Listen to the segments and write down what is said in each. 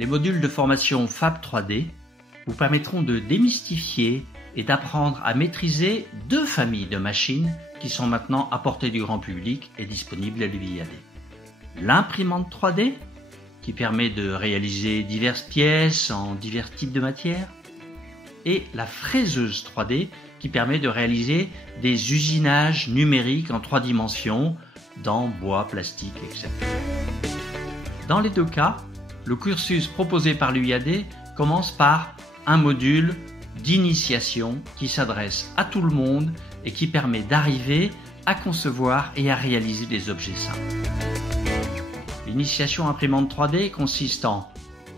Les modules de formation Fab 3D vous permettront de démystifier et d'apprendre à maîtriser deux familles de machines qui sont maintenant à portée du grand public et disponibles à l'UIAD. L'imprimante 3D, qui permet de réaliser diverses pièces en divers types de matières, et la fraiseuse 3D, qui permet de réaliser des usinages numériques en 3 dimensions dans bois, plastique, etc. Dans les deux cas, le cursus proposé par l'UIAD commence par un module d'initiation qui s'adresse à tout le monde et qui permet d'arriver à concevoir et à réaliser des objets simples. L'initiation imprimante 3D consiste en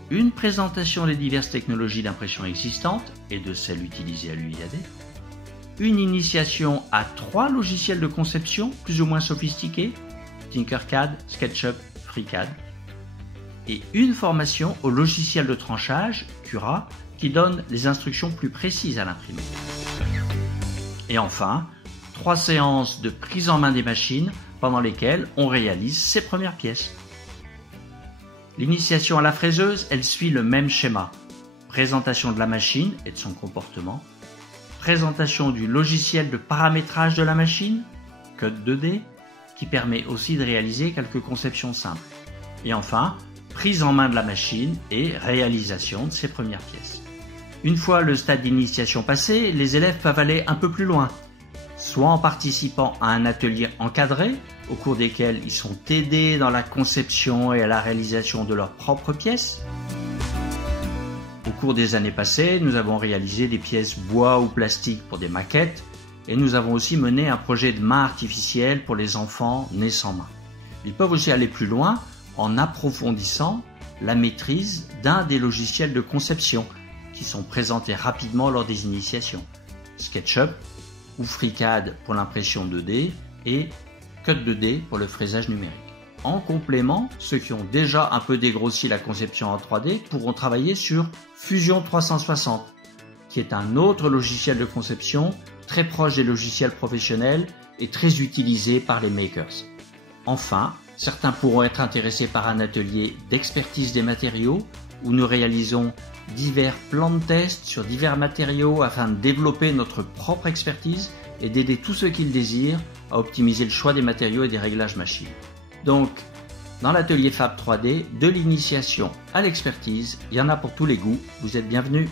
une présentation des diverses technologies d'impression existantes et de celles utilisées à l'UIAD, une initiation à 3 logiciels de conception plus ou moins sophistiqués, Tinkercad, SketchUp, FreeCAD, et une formation au logiciel de tranchage, Cura, qui donne les instructions plus précises à l'imprimé. Et enfin, 3 séances de prise en main des machines pendant lesquelles on réalise ses premières pièces. L'initiation à la fraiseuse, elle suit le même schéma. Présentation de la machine et de son comportement, présentation du logiciel de paramétrage de la machine, Code 2D, qui permet aussi de réaliser quelques conceptions simples. Et enfin, prise en main de la machine et réalisation de ses premières pièces. Une fois le stade d'initiation passé, les élèves peuvent aller un peu plus loin, soit en participant à un atelier encadré, au cours desquels ils sont aidés dans la conception et à la réalisation de leurs propres pièces. Au cours des années passées, nous avons réalisé des pièces bois ou plastique pour des maquettes et nous avons aussi mené un projet de main artificielle pour les enfants nés sans main. Ils peuvent aussi aller plus loin en approfondissant la maîtrise d'un des logiciels de conception qui sont présentés rapidement lors des initiations. SketchUp ou FreeCAD pour l'impression 2D et Code 2D pour le fraisage numérique. En complément, ceux qui ont déjà un peu dégrossi la conception en 3D pourront travailler sur Fusion 360, qui est un autre logiciel de conception très proche des logiciels professionnels et très utilisé par les makers. Enfin, certains pourront être intéressés par un atelier d'expertise des matériaux où nous réalisons divers plans de test sur divers matériaux afin de développer notre propre expertise et d'aider tous ceux qui le désirent à optimiser le choix des matériaux et des réglages machines. Donc, dans l'atelier Fab 3D, de l'initiation à l'expertise, il y en a pour tous les goûts. Vous êtes bienvenus.